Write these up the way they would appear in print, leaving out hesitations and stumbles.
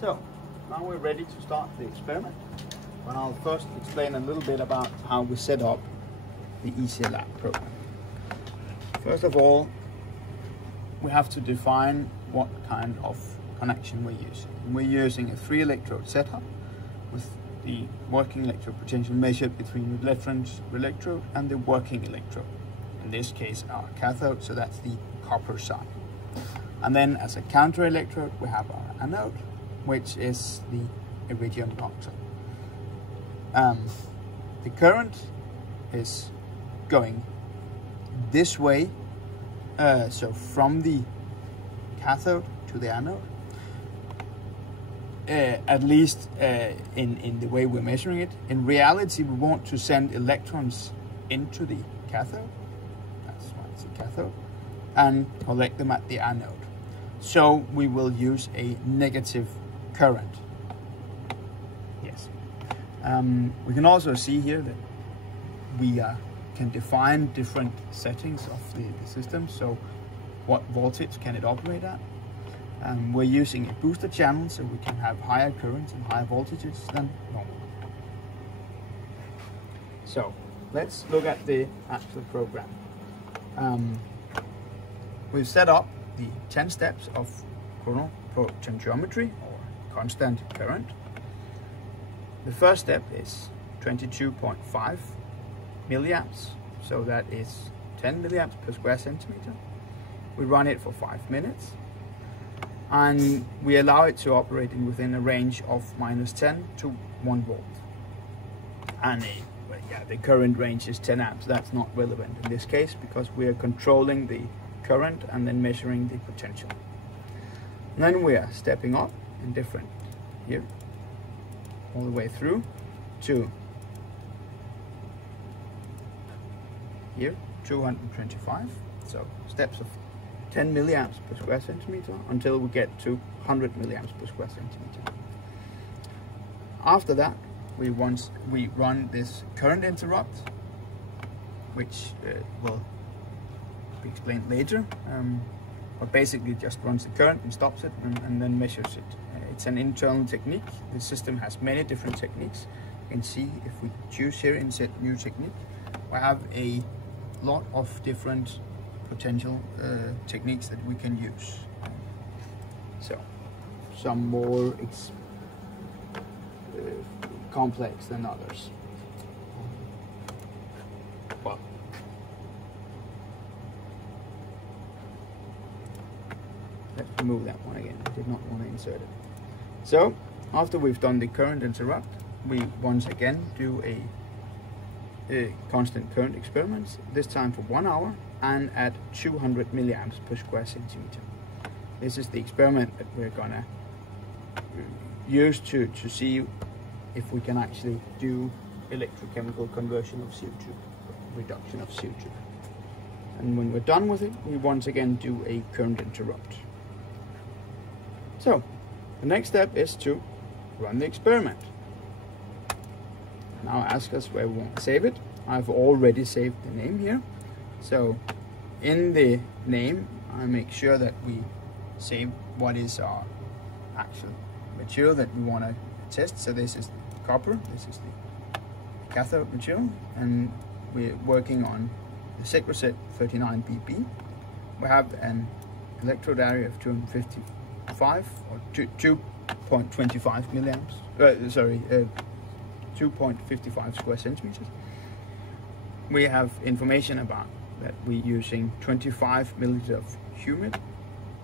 So now we're ready to start the experiment, but I'll first explain a little bit about how we set up the ECLab program. First of all, we have to define what kind of connection we're using. And we're using a 3-electrode setup with the working electrode potential measured between the reference electrode and the working electrode. In this case, our cathode, so that's the copper side. And then as a counter electrode, we have our anode, which is the iridium oxide. The current is going this way, so from the cathode to the anode, at least in the way we're measuring it. In reality, we want to send electrons into the cathode, that's why it's a cathode, and collect them at the anode. So we will use a negative current. Yes. We can also see here that we can define different settings of the system. So what voltage can it operate at? We're using a booster channel, so we can have higher currents and higher voltages than normal. So let's look at the actual program. We've set up the 10 steps of chronopotensiometry, or constant current. The first step is 22.5 milliamps, so that is 10 milliamps per square centimeter. We run it for 5 minutes, and we allow it to operate within a range of -10 to 1 volt. And the current range is 10 amps. That's not relevant in this case because we are controlling the current and then measuring the potential. And then we are stepping up in different here, all the way through to here, 225. So steps of 10 milliamps per square centimeter until we get to 100 milliamps per square centimeter. After that, we run this current interrupt, which will be explained later, but basically just runs the current and stops it and then measures it. It's an internal technique. The system has many different techniques. You can see if we choose here insert new technique, we have a lot of different potential techniques that we can use. So some more complex than others. But let's remove that one again. I did not want to insert it. So after we've done the current interrupt, we once again do a constant current experiment, this time for 1 hour and at 200 milliamps per square centimeter. This is the experiment that we're gonna use to see if we can actually do electrochemical conversion of CO2, reduction of CO2. And when we're done with it, we once again do a current interrupt. So the next step is to run the experiment. Now ask us where we want to save it. I've already saved the name here. So in the name, I make sure that we save what is our actual material that we want to test. So this is the copper, this is the cathode material, and we're working on the Secreset 39BB. We have an electrode area of 255 or 2.25 milliamps. 2.55 square centimeters. We have information about that we're using 25 milliliters of humid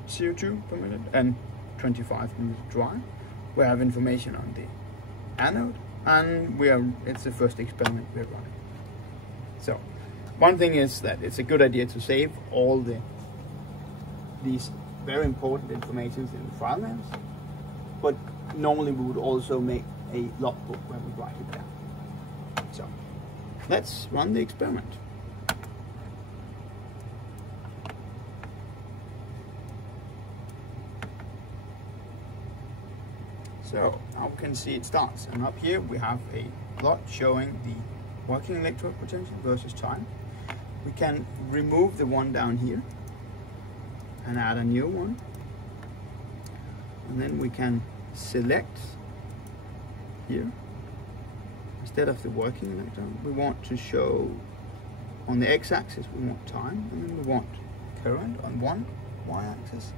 CO2 per minute and 25 milliliters dry. We have information on the anode, and it's the first experiment we're running. So one thing is that it's a good idea to save all these very important information in the file names, but normally we would also make a logbook where we write it down. So let's run the experiment. So now we can see it starts, and up here we have a plot showing the working electrode potential versus time. We can remove the one down here and add a new one, and then we can select here, instead of the working electron, we want to show on the x-axis we want time, and then we want current on one y-axis,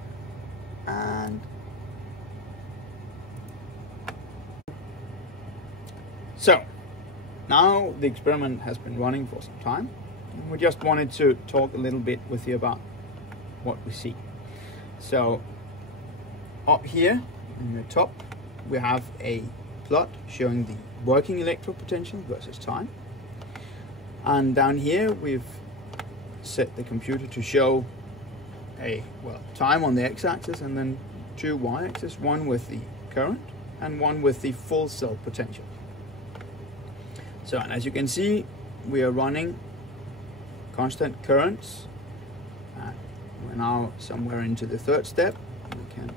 and so now the experiment has been running for some time, and we just wanted to talk a little bit with you about what we see. So up here in the top we have a plot showing the working electrode potential versus time, and down here we've set the computer to show time on the x-axis and then two y-axis, one with the current and one with the full cell potential. So, and as you can see, we are running constant currents. We're now somewhere into the third step. We can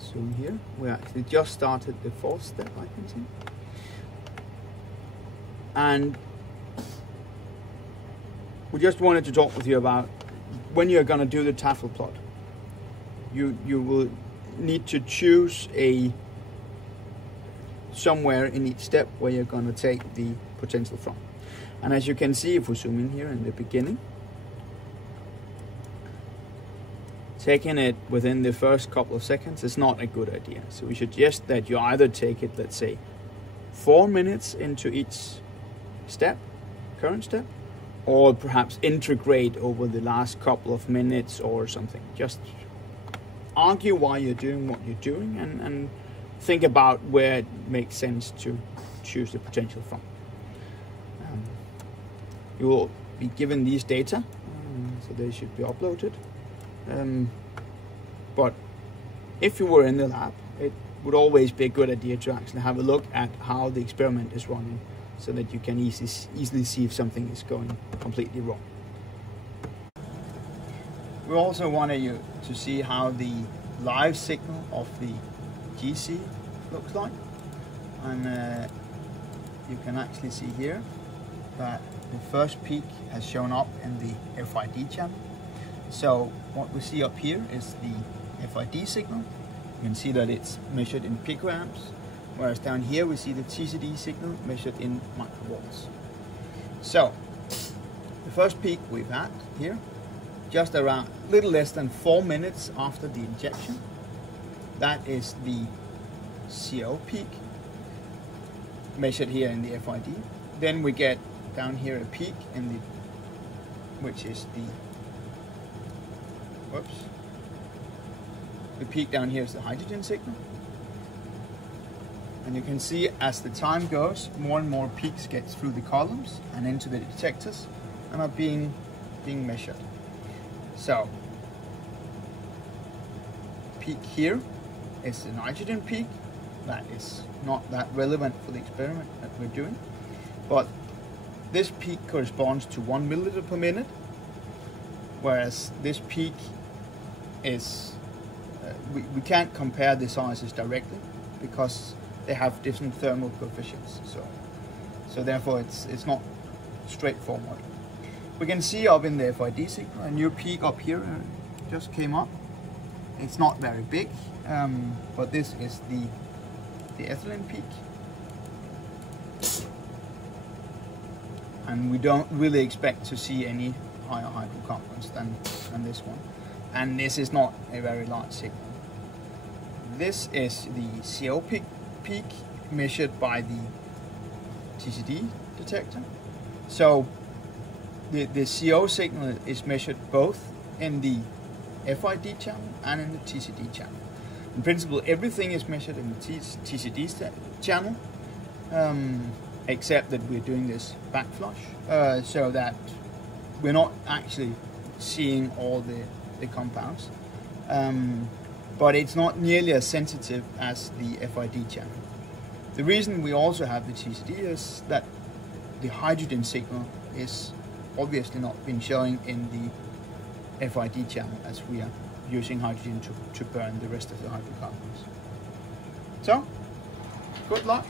zoom here. We actually just started the fourth step, I can see. And we just wanted to talk with you about when you're going to do the Tafel plot. You will need to choose somewhere in each step where you're going to take the potential from. And as you can see, if we zoom in here in the beginning, taking it within the first couple of seconds is not a good idea. So we suggest that you either take it, let's say, 4 minutes into each step, current step, or perhaps integrate over the last couple of minutes or something. Just argue why you're doing what you're doing, and think about where it makes sense to choose the potential from. You will be given these data, so they should be uploaded. But if you were in the lab, it would always be a good idea to actually have a look at how the experiment is running, so that you can easily see if something is going completely wrong. We also wanted you to see how the live signal of the GC looks like, and you can actually see here that the first peak has shown up in the FID channel. So what we see up here is the FID signal. You can see that it's measured in picoamps, whereas down here we see the TCD signal measured in microvolts. So the first peak we've had here, just around little less than 4 minutes after the injection. That is the CO peak measured here in the FID. Then we get down here a peak in the, which is the peak down here is the hydrogen signal. And you can see as the time goes, more and more peaks get through the columns and into the detectors and are being measured. So peak here is the nitrogen peak. That is not that relevant for the experiment that we're doing, but this peak corresponds to 1 milliliter per minute, whereas this peak is we can't compare the sizes directly because they have different thermal coefficients, so therefore it's not straightforward. We can see up in the FID signal a new peak up here just came up. It's not very big, but this is the ethylene peak, and we don't really expect to see any higher hydrocarbons than this one, and this is not a very large signal. This is the CO peak measured by the TCD detector. So the CO signal is measured both in the FID channel and in the TCD channel. In principle, everything is measured in the TCD channel, except that we're doing this backflush, so that we're not actually seeing all the compounds. But it's not nearly as sensitive as the FID channel. The reason we also have the TCD is that the hydrogen signal is obviously not been showing in the FID channel, as we are using hydrogen to burn the rest of the hydrocarbons. So, good luck.